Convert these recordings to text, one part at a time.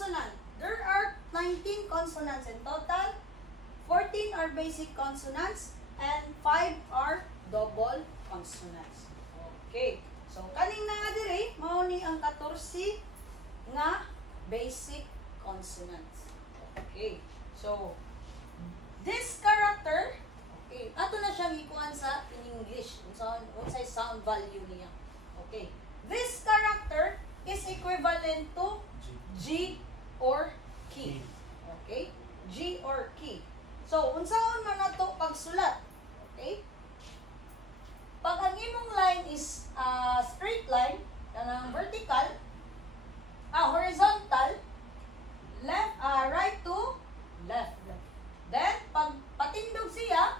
consonant. There are 19 consonants in total. 14 are basic consonants and 5 are double consonants. Okay. So kaning na nga diri mao ni ang 14 nga basic consonants. Okay. So this character, okay, ato na siyang ikuan sa in English. Unsay sound value niya. Okay. This character is equivalent to G or key. Okay? G or key. So, unsaon man nato pagsulat? Okay? Pag ang imong line is straight line, kanang vertical, horizontal, left, right to left. Then, pag patindog siya,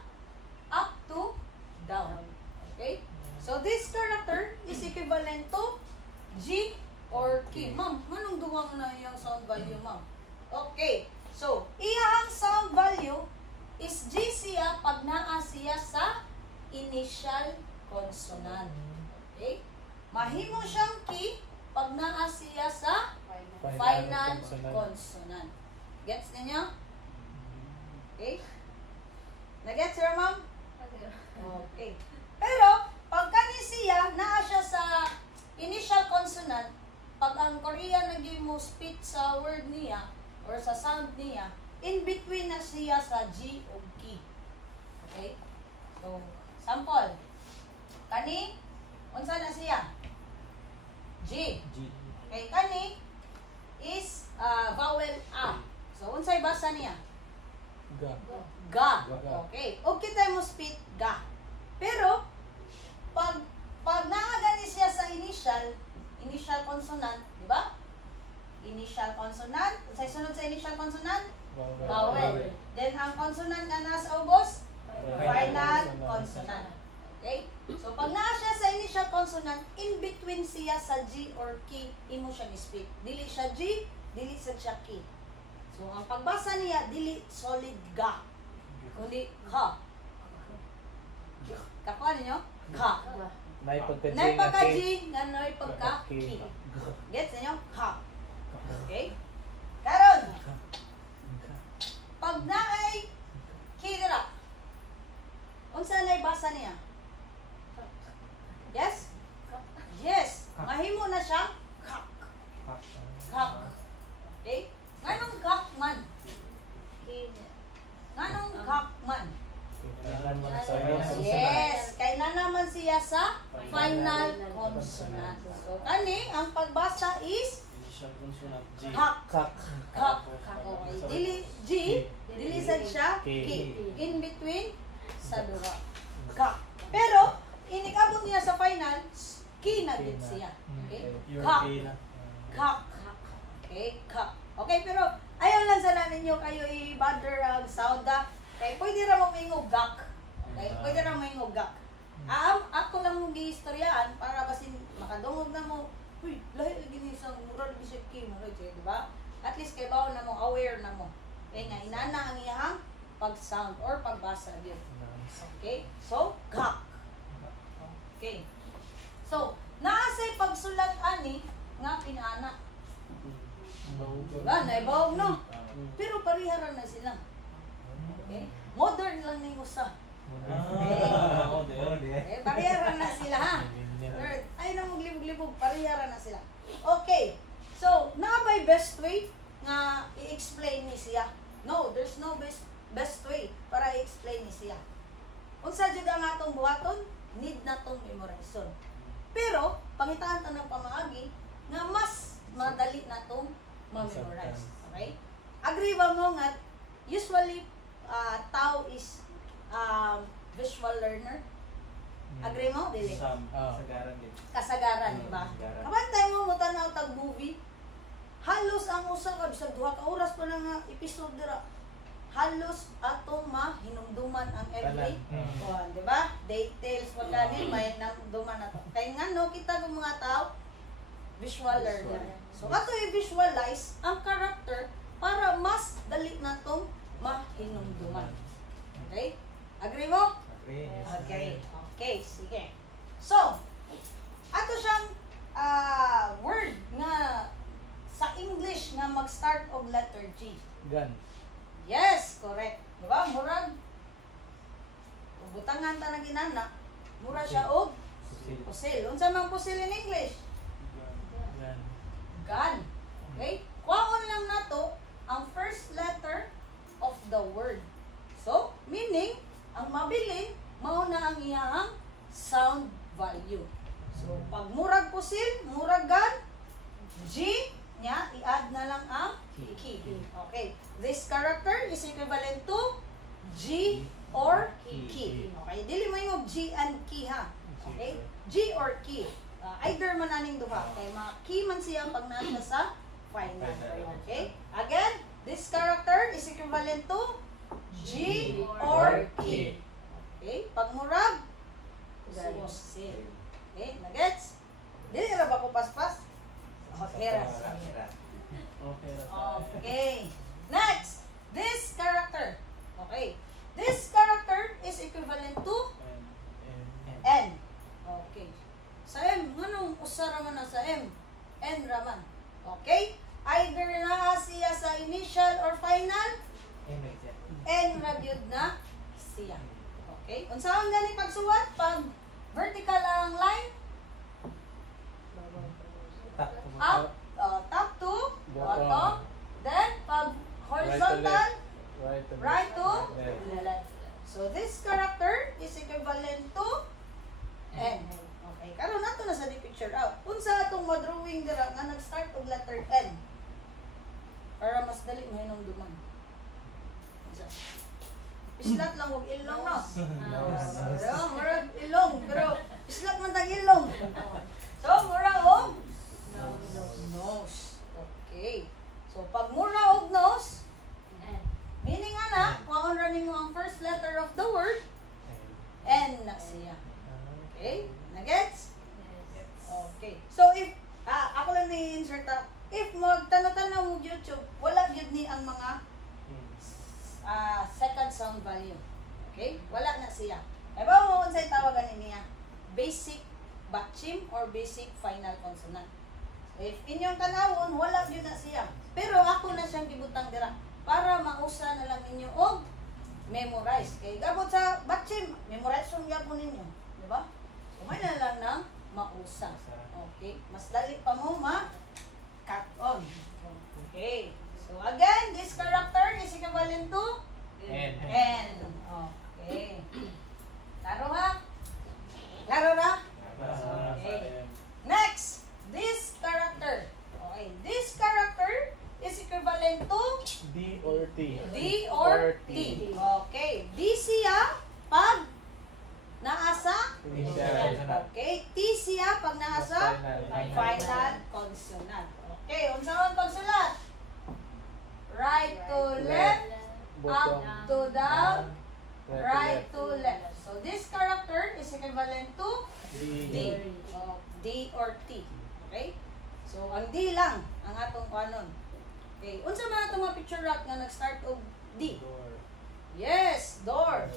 up to down. Okay? So, this character is equivalent to G or key. Ma'am, manong duwang na yung sound value, ma'am? Okay. So, iyang sound value is G siya pag naa siya sa initial consonant. Okay? Mahimo siyang key pag naa siya sa final consonant. Gets ninyo? Okay? Nagets sir, ma'am? Okay. Pero, pag kani siya, naa siya sa initial consonant, pag ang Korean naging mo speak sa word niya, or sa sound niya, in between na siya sa G o key. Okay? So, sample. Kani, unsa na siya? G. Okay, kani is vowel A. So, unsay basa niya? Ga. Okay. O kita mo speak ga. Pero, pag naagani siya sa initial consonant, di ba? Initial consonant. Sa sunod sa initial consonant? Vowel. Then, ang consonant na nasa ubos? Final consonant. Okay? So, pag naa siya sa initial consonant, in between siya sa G or key, imo siya ni-speak. Dili siya G, dili siya key. So, ang pagbasa niya, dili solid ga. Kundi ka. Kakuha ninyo? Ka. Nay pagka-G, nay pagka-key. Gets ninyo? Ka. Okay? Karon, pag naay key dira, unsa nay basa niya? Yes? Yes. Mahimo na siya kak. Kak. Okay? Nganong kak man? Nganong kak man? Yes. Kay na naman siya sa final consonant. So, kani, ang pagbasa is kak. Kak. Okay. Dili G, dili sad siya K. In between sa duha. Kak. Pero, inikabot niya sa final, key na din siya. Okay? Kak. Kak. Okay? Kak. Okay, pero ayaw lang sana ninyo kayo i-bother ang sound ga. Okay? Pwede ra mo maingog gak. Okay? Pwede ra mo maingog gak. Ako lang mong gihistoryaan para basin makadungog na mo. Uy, lahi lagi sa mural bisip key mo, diba? At least kay bawo na mo, aware na mo. Okay nga, inana ang iyang pag-sound or pagbasa yun. Okay? So, gak. Okay. So, naasay pagsulat ani nga pinana. Diba? Naibawag no? Pero pariharan na sila. Okay? Modern lang na yung usa. Okay? Pariharan na sila ha. Ay na maglibog-libog, pariharan na sila. Okay. So, nakabay best way nga i-explain ni siya? No, there's no best way para i-explain ni siya. Unsa jud ang atong buhaton? Need na tong memorization. Pero, pangitaan ta ng pamaagi nga mas madali na tong ma-memorize. Okay? Agree ba mo nga usually tao is visual learner? Agree mo? Dili? Kasagaran din. Kasagaran, di ba? Kabantay mo mo tanaw tag movie. Halos ang usa ka bisag duha ka oras pa lang nga episode dira. Halos atong mahinumduman ang every one, di ba? Details pag gani may hinumduman na to. Kaya nga no, kita ng mga tao visual learner. So ato i-visualize ang character para mas dali na tong mahinumduman. Okay? Agree mo? Okay. Okay, sige. So, ato siyang word nga sa English English nga mag-start og letter G? Gun. Yes, correct. Diba? Murag. Butangan ta na ginana. Mura siya og Pusil. pusil. Unsa man pusil in English? Gun. Gun. Okay? Kwaon lang nato ang first letter of the word. So, meaning, ang mabilin, mao na ang iyang sound value. So, pag murag pusil, murag gun, G, nya, i-add na lang ang key. Okay. This character is equivalent to G or key. Okay. Dili mo yung G and key ha. Okay. G or key. Either man aning duha. Kay mga key man siya pag nasa sa final. Okay. Again, this character is equivalent to G or key. Okay. Pag murag, pusil. Okay. Nagets? Dili ra ba ko paspas? Okay. Okay. Next, this character. Okay. This character is equivalent to N. Okay. Sa M, nganong usara man na sa M? N raman. Okay? Either na siya sa initial or final, N ra gyud na siya. Okay? Unsaon gani pagsuwat pag vertical ang line? Up, top to bottom. Then pag horizontal, right to left. So this character is equivalent to N. Okay, karon nato na sa di picture out. Unsa atong madrawing dira nga nag-start og letter N? Para mas dali mo hinong duman. Unsa? Islat lang og ilong no. Pero murag ilong, pero islat man tag ilong. So murag og nose. Okay. So pag mura og nose, meaning ana, kuhaon ra nimo ang first letter of the word, N na siya. Okay? Nagets? Okay. So if ako lang ni-insert if magtanaw-tanaw mo YouTube, wala gyud ni ang mga second sound value. Okay? Wala na siya. Kaya ba mo unsay tawagan niya? Basic batchim or basic final consonant. If inyong tanawon, wala gyud na siya. Pero ako na siyang gibutang dira para mausa na lang ninyo og memorize. Kay gabot sa batchim, memorize yung gyapon ninyo, di ba? Kumay na lang ng mausa. Okay? Mas dali pa mo cut on. Okay. So again, this character is equivalent to N. N. Okay. Klaro ha? Klaro na? Okay. Next, this character. Okay, this character is equivalent to D or T. D or T. Okay, D siya pag naasa. Okay, T siya pag naasa final consonant. Okay, unsa man pagsulat? Right to left, up to down, right to left. So this character is equivalent to D. D or T. Okay? So, ang D lang ang atong kanon. Okay. Unsa man atong mga picture rock nga nag-start og D? Yes, door.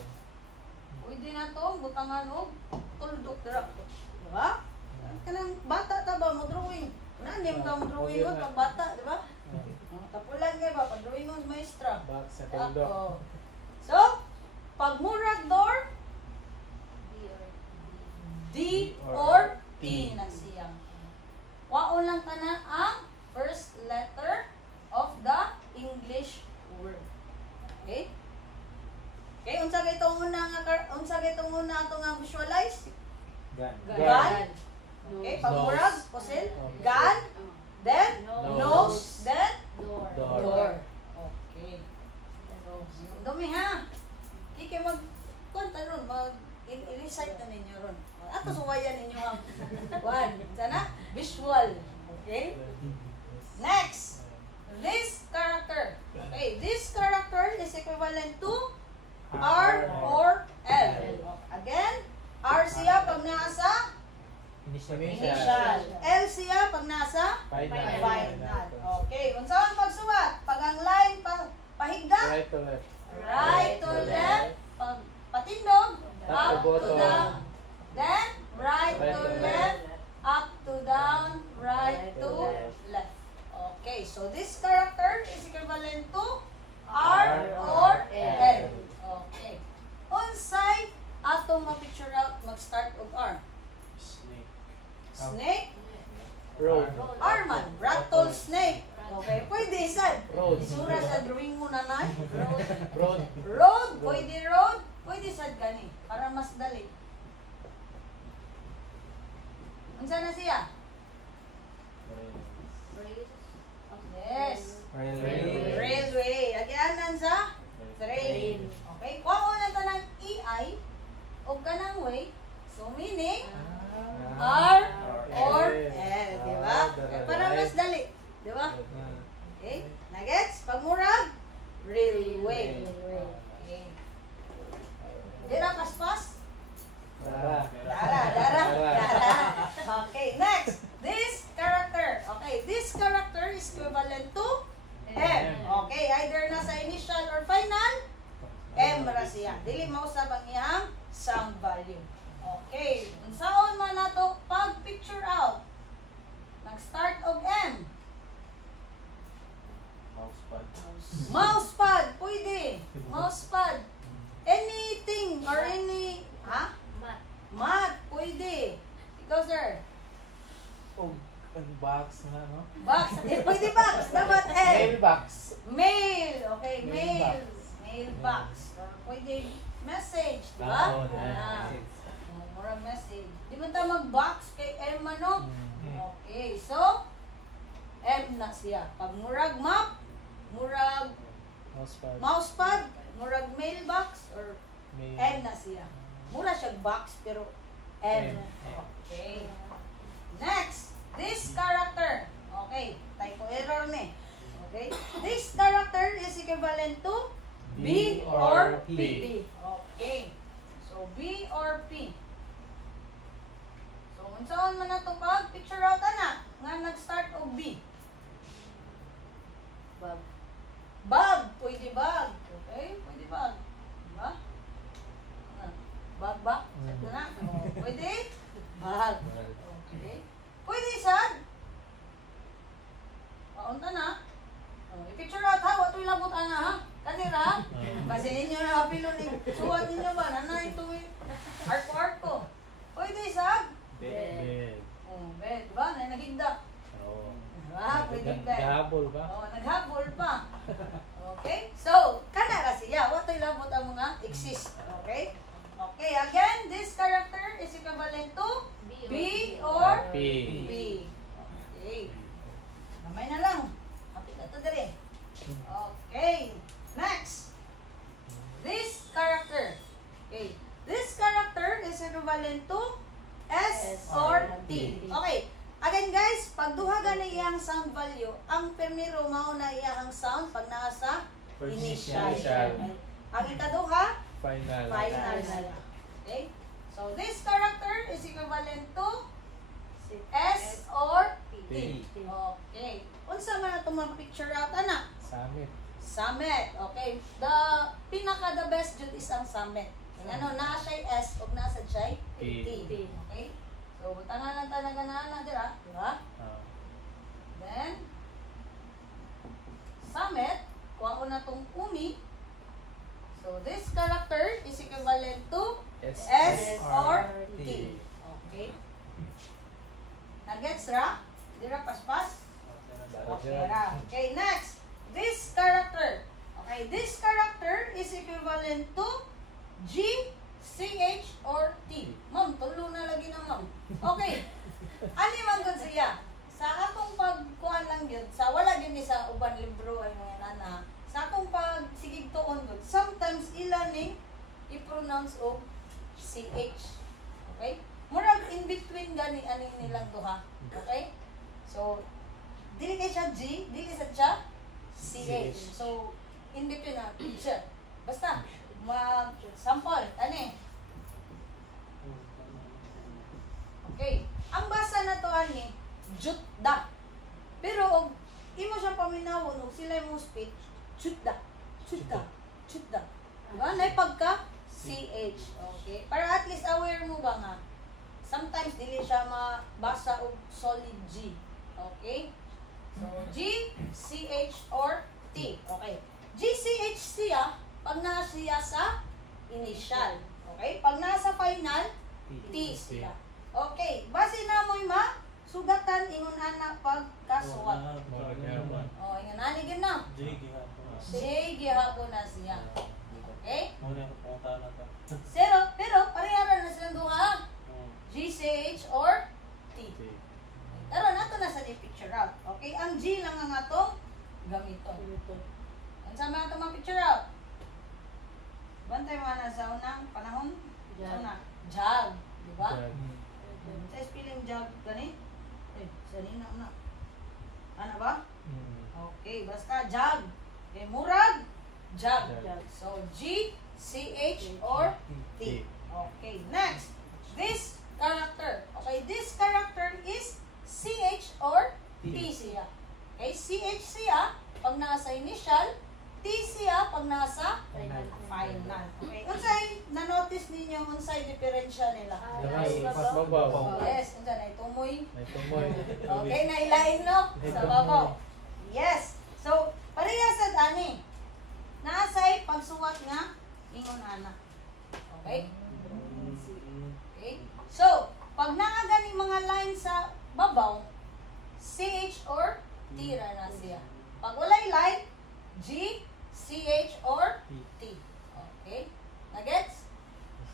Pwede na to, butangan og tuldok dira. Diba? Kanang bata ta ba mo drawing? Nanim ka mo drawing og pag bata, di ba? Tapulan kay ba pag drawing og maestra. Back sa tuldok. So, pag murag door, D or T na siyang. Waon lang ka na ang first letter of the English word. Okay? Okay, unsa gay tong una ato nga visualize? Gun. Gun. Okay, pagmurag, pusil, gun, then nose, then door. Okay. So, dumi character is equivalent to R or L. Okay. Unsay atong ma-picture out mag-start og R? Snake. Snake? Road. Arman, rattlesnake. Okay, pwede sad. Road. Isura sa drawing mo nanay. Road. Road, pwede road. Pwede sad gani para mas dali. Unsa na siya? Yes. Railway. Railway. Agianan sa train. Okay, kuha na tanang EI o kanang way. So meaning R or L, di ba? Para mas dali, di ba? Okay? Nagets? Pagmurag, railway. Okay. Dira paspas? Dara. Okay, next. This character. Okay, this character is equivalent to M. Okay, either nasa initial or final, M ra siya. Dili mausab ang iyang sound value. Okay, unsaon man nato pag picture out? Nag-start og M. Mousepad. Mousepad, pwede. Mousepad. Anything or any, ha? Mat, pwede. Ikaw, sir. Oh, ang box na, no? Box. Pwede box. Dapat Mailbox. Mail. Okay, mail. Mailbox. Mailbox. Or pwede message, di ba? Mura message. Di ba tayo mag-box kay M, ano? Okay, so, M na siya. Pag murag map, murag Mousepad. mousepad, murag mailbox, or Mail. M na siya. Mura siya box, pero M. M. Okay. Next, this character. Okay, typo error ni. Okay. This character is equivalent to B or P. Okay. So, B or P. So, unsaon man nato pag picture out na nga nag-start og B. Bag. Bag. Pwede bag. Okay? Pwede bag. Diba? Bag ba? Ito na. Oh, pwede? Bag. Okay. Pwede sad. Paunta na. Oh, i-picture out ha. Wato ilabot ana ha. Kanira ha. Kasi ninyo na apilo ni suwat ninyo ba? Nanay ito eh. Arko-arko. Pwede sad. Bed. Oh, bed. Diba? Nagigda. Oo. Diba? Pwede bed. Gahabol ba? Oh, naghabol pa. Okay? So, kana ra siya. Wato ilabot ang mga exist. Okay? Okay, again, this character is equivalent to B or P. B. Okay. Mamay na lang. Kapit na ito dali. Okay. Next. This character. Okay. This character is equivalent to S or T. Okay. Again guys, pag duha gani iyang sound value, ang primero mao na iyang sound pag nasa initial. Ang ikaduha, Final. final na lang. Okay? So, this character is equivalent to S or T. Okay. Unsa man atong mga picture out, ana? Summit. Summit. Okay. The best jud is ang summit. Ano, naa siya S o nasa siya T. T. Okay? So, butangan lang tayo na ganahan dira, di ba? Then, summit, kuha ko na tong umi. So, this character is equivalent to S or T. Okay. Nagets ra? Dira paspas? Okay ra. Okay, next. This character. Okay, this character is equivalent to G, CH, or T. Ma'am, tulo na lagi na ma'am. Okay. Ani man gud siya? Sa akong pagkuhan lang yun, sa wala yun ni sa uban libro ay mga nana, sa akong pagsigig tuon gud, sometimes ilan ning i-pronounce og CH. Okay? Murag in between gani ani nilang duha. Okay? So, dili kay siya G, dili sa siya CH. So, in between na siya. Basta, sample, ani. Okay. Ang basa na to ani, jutda. Pero og imo siyang paminawon og sila mo speech, jutda. Jutda. Jutda. Diba? Nay pagka CH. Okay? Para at least aware mo ba nga, sometimes dili siya mabasa og solid G. Okay? So, G, CH, or T. Okay. G, CH siya pag nasa siya sa initial. Okay? Pag nasa final, T siya. Okay. Base na mo'y sugatan ingon ana pagkasuwat. Oh, ingon ani gid na. J gihapon na siya. Okay? Pero pareharan na silang duha. GCH or T. Pero nato na sa picture out. Okay? Ang G lang ang atong gamiton. Ang sama atong picture out. Bantay mo na sa unang panahon. Jog. Di ba? Sa spelling jog gani? Sanina na. Ano ba? Okay, basta jog. Okay, murag jog. So G, CH, or T. Okay, next. This character. Okay, this character is CH or T siya. Okay, CH siya pag nasa initial, T siya pag nasa final. Okay, unsay na-notice ninyo unsay diferensya nila? Yes, unsay na itumoy. Okay, nailain no sa babaw. Yes. So, pareha sad ani. Naasay pagsuwat nga ingon ana. Okay? Okay? So, pag naa gani mga line sa babaw, CH or T ra na siya. Pag walay line, G, CH or T. Okay? Nagets?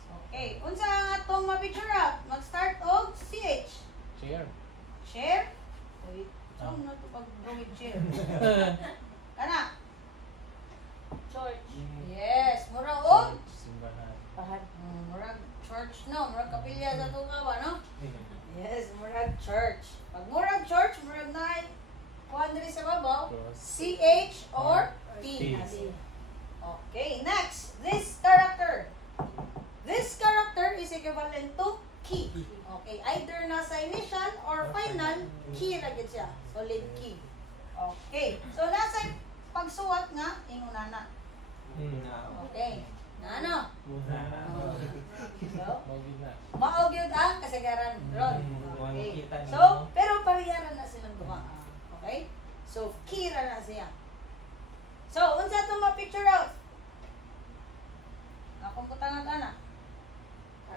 Okay. Unsa ang atong ma-picture out? Mag-start og CH. Share? Wait. Saan na ito pag gawin share? Kana? Church. Yes. Mura og? Murag church no. Murag kapilya sa ito nga ba no? Yes. Murag church. Pag murag church, murag na kuhan diri sa babaw, CH or T. Okay, next. This character. This character is equivalent to key. Okay, either nasa initial or final, key ra gid siya. Solid key. Okay. So nasa pagsuwat nga ingunana. Okay. Ano? Mao gyud ang kasagaran ron. Okay. So, pero pareharan na silang duha. Okay? So, kira na siya. So, unsa itong ma-picture out? Akong putang na.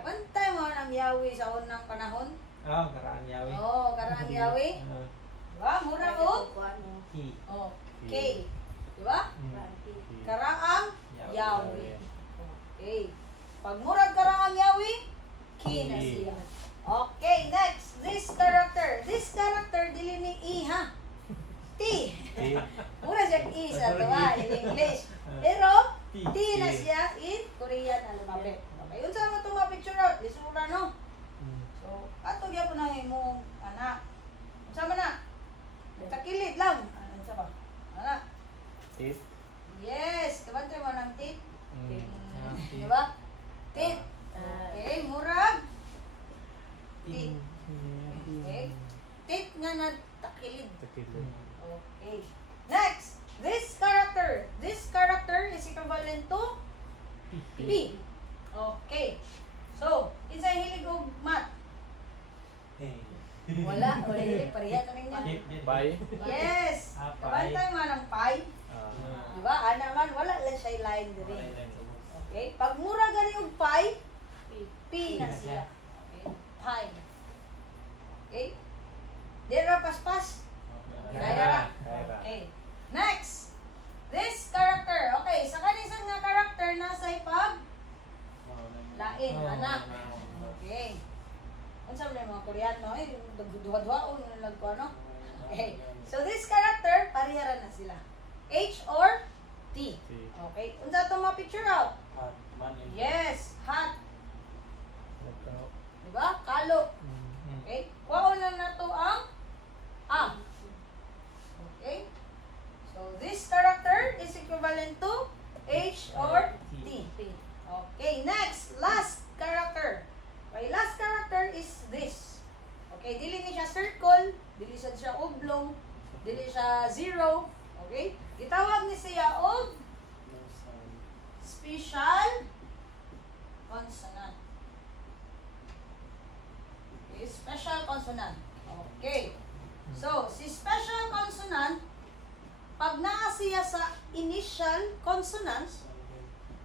Bantay mo ng yawi sa unang panahon? Karaan yawi. Oo, karang yawi. Diba? Mura o? Okay. Diba? Karaang yawi. Okay. Pag murag karaang yawi, ki na siya. Okay, next. This character, dili ni I ha. T. Mura siya I sa diba? In English. Pero, T na siya in Korean alphabet. Okay, yun sa mga itong ma-picture out. Lisura, no? So, ato gyud po na imong anak. Unsa man na? Takilid lang. Ano sa ba? Ana. Tit. Yes, kabantay mo ng tit. Diba? Tit. Okay, murag. Tit. Okay. Tit nga na takilid. Okay. Next, this character is equivalent to P. Okay. So, kinsay hilig og math? Wala hilig pareha kami niya. Bye. Yes. Kabantay mo ng pi. Diba? Ana man wala lang siya line diri. Okay? Pag mura gani og pi, P na siya. Okay? Pi. Okay? Dira paspas. Dira. Okay. Next. This character. Okay, sa kanisan nga character nasa pag lain anak. Okay. Unsa man mga Koreano duha-duhaon na ko ano? Okay. So this character pareharan na sila. H or T. Okay. Unsa to ma-picture out? Yes, hot. Diba? Kalo. Okay. Kuha na nato ang A. Okay. So this character is equivalent to H or T. Okay, next, last character. Okay, last character is this. Okay, dili ni siya circle, dili siya oblong, dili siya zero. Okay? Gitawag ni siya og special consonant. Okay, special consonant. Okay. So, si special consonant, pag naa siya sa initial consonants,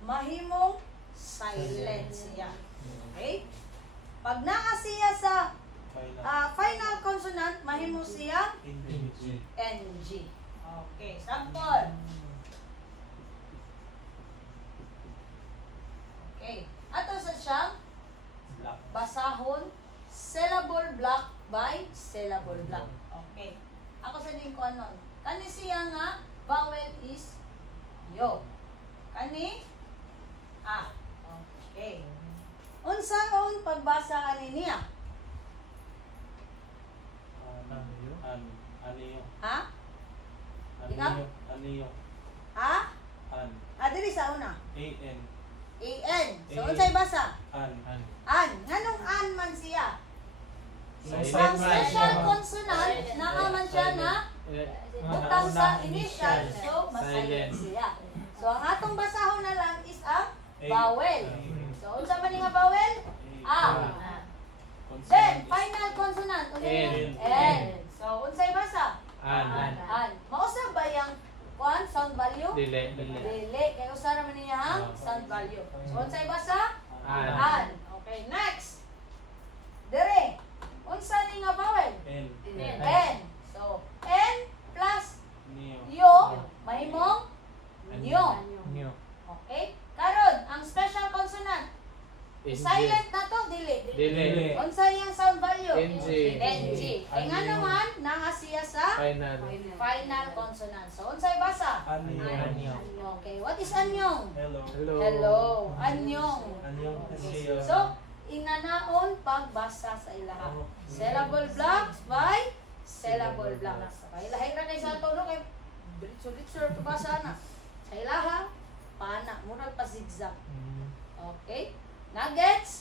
mahimong silent siya. Okay? Pag naa siya sa final consonant, mahimo siya NG. Okay, sample. Okay. Ato sa siyang basahon, syllable block by syllable block. Okay. Ako sa din ko ano. Kani siya nga vowel is yo. Kani a. Okay. Unsaon pagbasa ani niya? Ha? Ha? Adiri sa una. A-N. So, unsay basa? An. Nganong an man siya? Ang special consonant, nakaman siya na butang sa initial. So, masilent siya. So, ang atong basahon na lang is ang vowel. So, unsa man nga vowel? A. Then, final consonant. N. So, unsay basa? An. Mausap ba yung sound value? Dili. Kaya usara man niya ang sound value. So, unsay basa? An. Okay, next. Dere. Unsa ni nga vowel? N. So, N plus yo, mahimong nyo. Okay? Karon, ang special consonant. Silent na to, dili. Unsa yung sound value? NG. Kaya nga naman, naa siya sa final consonant. So, unsay basa? Okay, what is anyong? Hello. Anyong. So, inganaon pagbasa sa ilaha. Syllable blocks by syllable blocks. Okay, lahi ra kay sa ato no kay litso to basa na. Sa ilaha, pana, murag pa zigzag. Okay? Nuggets?